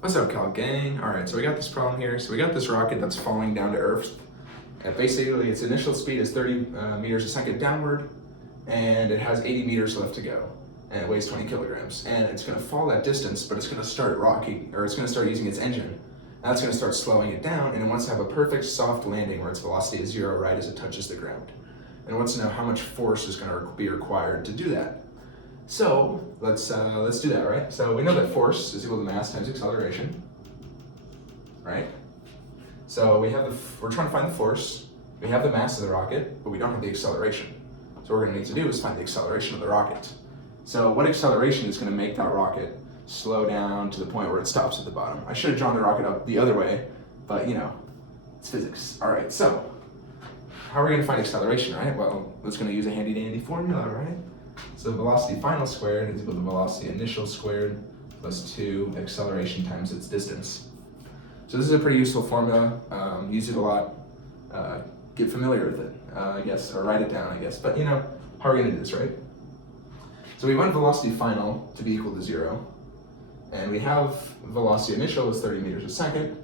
What's up, Cal Gang? All right, so we got this problem here. So we got this rocket that's falling down to Earth. And basically, its initial speed is 30 meters a second downward, and it has 80 meters left to go, and it weighs 20 kilograms. And it's going to fall that distance, but it's going to start rocking, or it's going to start using its engine. And that's going to start slowing it down, and it wants to have a perfect soft landing where its velocity is 0 right as it touches the ground. And it wants to know how much force is going to be required to do that. So let's do that, right? So we know that force is equal to mass times acceleration, right? So we're trying to find the force. We have the mass of the rocket, but we don't have the acceleration. So what we're going to need to do is find the acceleration of the rocket. So what acceleration is going to make that rocket slow down to the point where it stops at the bottom? I should have drawn the rocket up the other way, but it's physics. All right, so how are we going to find acceleration, right? Well, it's going to use a handy dandy formula, right? So velocity final squared is equal to velocity initial squared plus 2 acceleration times its distance. So this is a pretty useful formula. Use it a lot. Get familiar with it, I guess, or write it down, I guess. But how are we going to do this, right? So we want velocity final to be equal to 0. And we have velocity initial is 30 meters a second.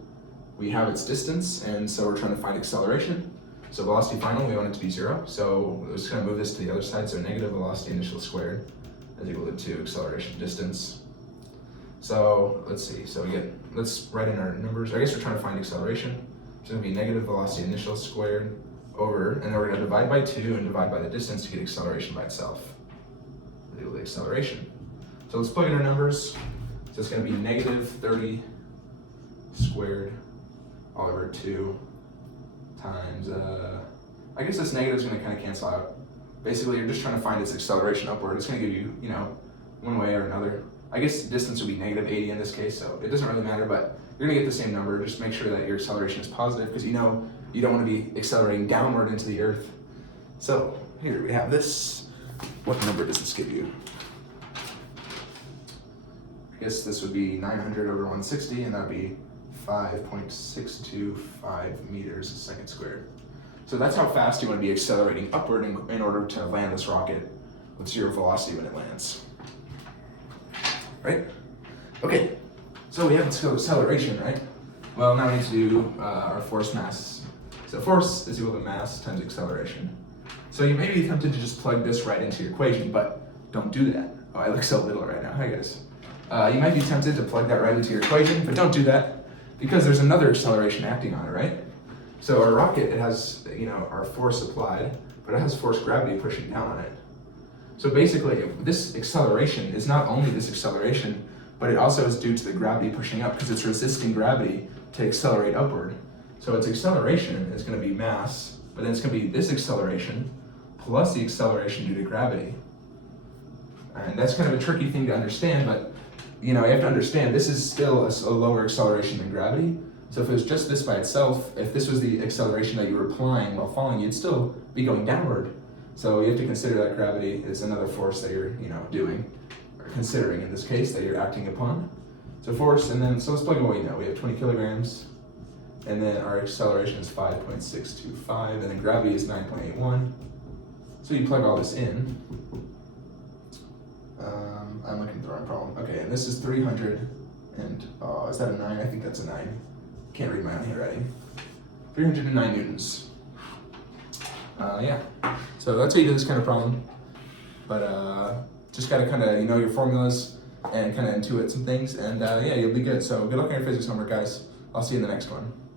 We have its distance, and so we're trying to find acceleration. So velocity final, we want it to be 0. So we're just going to move this to the other side. So negative velocity initial squared is equal to 2 acceleration distance. So let's see. So let's write in our numbers. I guess we're trying to find acceleration. It's going to be negative velocity initial squared over, and then we're going to divide by 2 and divide by the distance to get acceleration by itself. Equal to acceleration. So let's plug in our numbers. So it's going to be negative 30 squared all over 2 times, I guess this negative is going to kind of cancel out. Basically, you're just trying to find its acceleration upward. It's going to give you, one way or another. I guess the distance would be negative 80 in this case, so it doesn't really matter, but you're going to get the same number. Just make sure that your acceleration is positive because you don't want to be accelerating downward into the Earth. So here we have this. What number does this give you? I guess this would be 900 over 160, and that would be 5.625 meters a second squared. So that's how fast you want to be accelerating upward in order to land this rocket with 0 velocity when it lands. Right? Okay, so we have acceleration, right? Well, now we need to do our force mass. So force is equal to mass times acceleration. So you may be tempted to just plug this right into your equation, but don't do that. Oh, I look so little right now. Hi, guys. You might be tempted to plug that right into your equation, but don't do that because there's another acceleration acting on it, right? So our rocket, it has, our force applied, but it has force gravity pushing down on it. So basically, this acceleration is not only this acceleration, but it also is due to the gravity pushing up because it's resisting gravity to accelerate upward. So its acceleration is going to be mass, but then it's going to be this acceleration plus the acceleration due to gravity. And that's kind of a tricky thing to understand, but you have to understand this is still a lower acceleration than gravity. So if it was just this by itself, if this was the acceleration that you were applying while falling, you'd still be going downward. So you have to consider that gravity is another force that you're, doing, or considering in this case, that you're acting upon. So force, and then, so let's plug in what we know. We have 20 kilograms, and then our acceleration is 5.625, and then gravity is 9.81. So you plug all this in. I'm looking at the wrong problem. Okay, and this is 300, and, is that a 9? I think that's a 9. Can't read my own handwriting. 309 newtons. Yeah, so that's how you do this kind of problem. But just gotta kind of know your formulas and kind of intuit some things, and yeah, you'll be good. So good luck on your physics homework, guys. I'll see you in the next one.